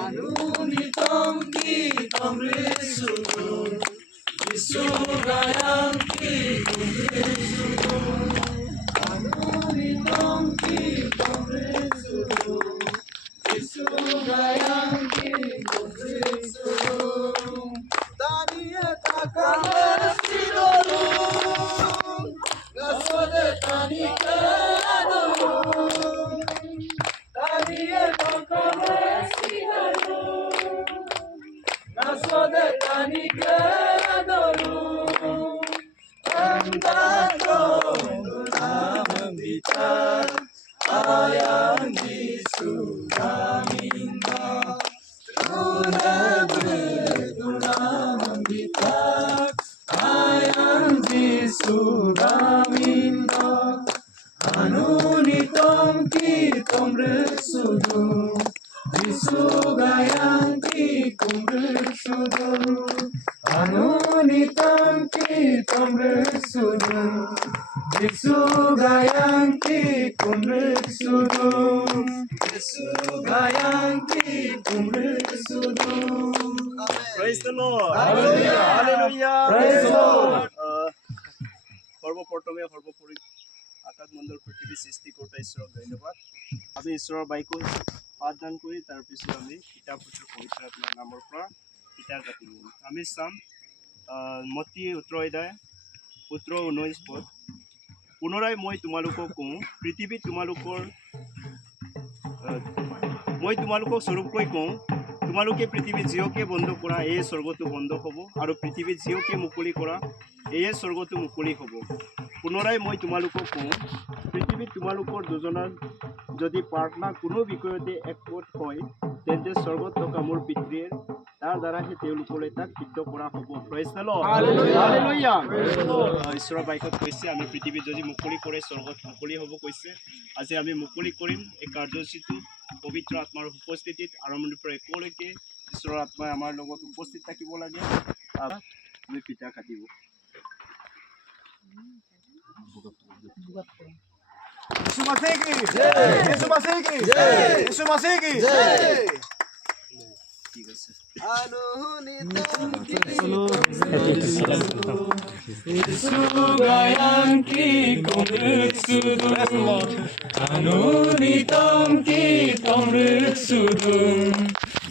Anunitam Gitam Risudum Visugayam Gitam Risudum Anunitam Gitam Risudum Visugayam Gitam Risudum Taniya Takamestidorum Gasode Tanikadum Taniya Takamestidorum Gasode Tanikadum Andadum Dunamam Vichar Ayam Visugaminda Dunamam Vichar Ayam Visugaminda Anunitam Kitam Risudum Visugayam Kitam Risudum Anunitam Kitam Risudum Visugayam Kitam Risudum Visugayam Kitam Risudum. Praise the Lord. Hallelujah. Hallelujah. Praise the Lord. সর্বপ্রথমে সর্বোপরি আকাশ মণ্ডল পৃথিবী সৃষ্টি করতে ঈশ্বরক ধন্যবাদ। আমি ঈশ্বৰৰ বাইকো পাঠদান কৰি তাৰপিছত আমি কিতাপ পুথিৰ পবিত্ৰ আত্মাৰ নামৰ পৰা কিতাপ কাটিম। আমি চাম মত্তি ১৭ অধ্যায় ১৭-১৯ পদ। পুনৰাই মই তোমালোকক কওঁ, পৃথিৱীত মই তোমালোকক স্বৰূপকৈ কওঁ, তোমালোকে পৃথিৱীত যিহকে বন্ধ কৰা এই স্বৰ্গটো বন্ধ হ'ব, আৰু পৃথিৱীত যিহকে মুকলি কৰা এই স্বৰ্গটো মুকলি হ'ব। পুনৰাই মই তোমালোকক কওঁ, পৃথিৱীত তোমালোকৰ দুজনৰ যদি প্ৰাৰ্থনা কোনো বিষয়তে একমত হয়, তেন্তে স্বৰ্গত থকা মোৰ পিতৃয়ে তাৰ দ্বাৰাহে তেওঁলোকলৈ তাক সিদ্ধ কৰা হ'ব। Praise the lord. হালেলুয়া। ঈশ্বৰৰ বাইকত কৈছে আমি পৃথিৱীত যদি মুকলি কৰে স্বৰ্গত মুকলি হ'ব কৈছে। আজি আমি মুকলি কৰিম এই কাৰ্যসূচীটো পবিত্ৰ আত্মাৰ উপস্থিতিত আৰম্ভণিৰ পৰা একলৈকে ঈশ্বৰৰ আত্মাই আমাৰ লগত উপস্থিত থাকিব লাগে। আমি পিঠা কাটিব। यीशु मसीह की जय, यीशु मसीह की जय, यीशु मसीह की जय। ঠিক আছে। Anunitam Visugayam Kitam Risudum Anunitam Kitam Risudum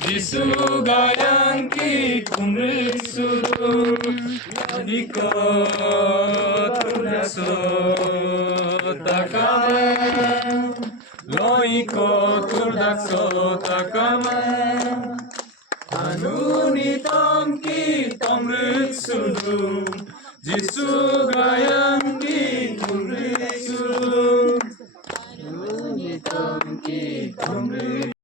Visugayam Kitam Risudum Yadika Turdasotakamen Loiko Turdasotakamen Anunitam